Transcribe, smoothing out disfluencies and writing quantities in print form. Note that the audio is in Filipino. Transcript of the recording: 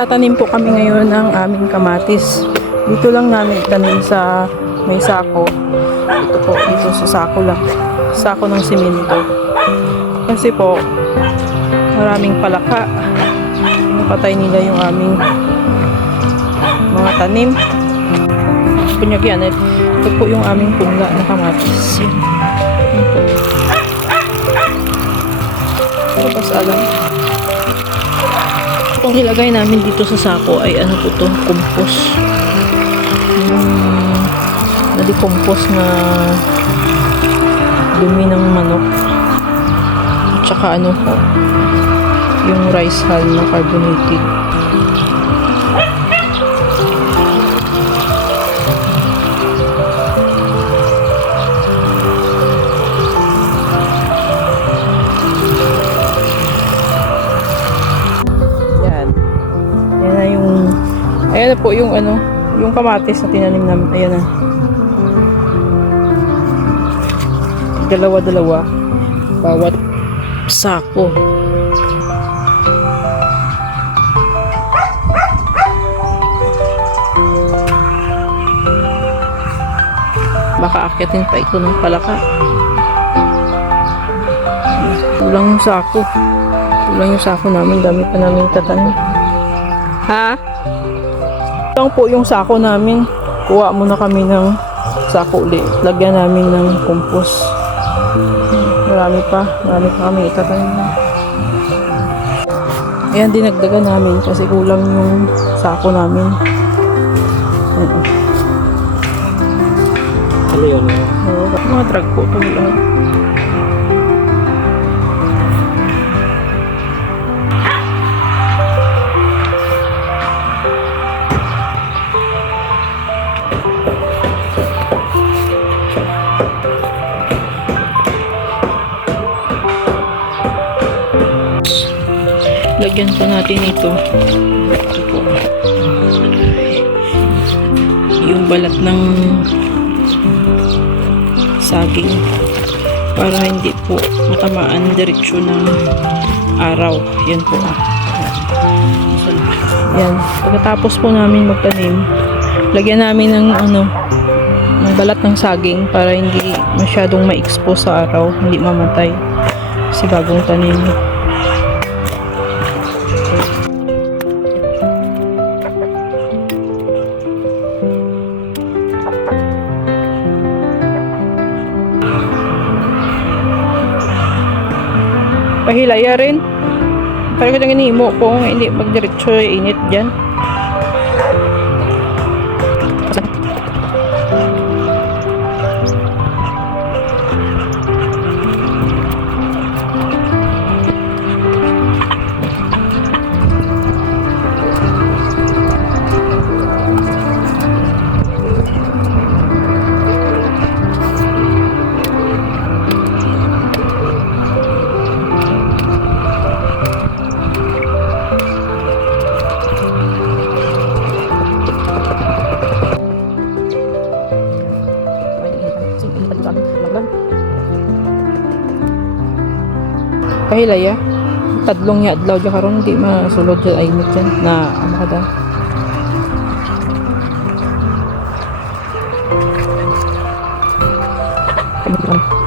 Magtatanim po kami ngayon ng aming kamatis. Dito lang namin tanim sa may sako. Dito po, dito sa sako lang. Sako ng simento. Kasi po, maraming palaka. Napatay nila yung aming mga tanim. Punyag yan. Ito po yung aming punla na kamatis. Yan po. Tapos alam. Itong ilagay namin dito sa sako ay ano po to, compost. Na-decompose na dumi ng manok. At saka ano po, yung rice hull na carbonated. Ayan na po yung ano, yung kamatis na tinanim namin. Ayan na. Dalawa-dalawa. Bawat sako. Baka akyatin pa ito ng palaka. Kulang yung sako. Kulang yung sako namin. Dami pa namin tatanim. Ha? Lang po yung sako namin. Kuha muna kami ng sako ulit. Lagyan namin ng compost. Marami pa kami itatanim na. Ayan, dinagdagan namin kasi kulang yung sako namin. Ano yun? Mga drag po ito lang. Lagyan po natin ito. Ito po. Yung balat ng saging para hindi po matamaan diretsyo ng araw. Yan po. Yan. Pagkatapos po namin magtanim, lagyan namin ng ng balat ng saging para hindi masyadong ma-expose sa araw, hindi mamatay. Kasi bagong tanim. Pahilaya rin. Parang ko nang inimo kung hindi magdiretso init dyan. Pahilaya. Tadlong ya adlaw dyan karon di masulod dyan ay init dyan na ano ka daw. Come on.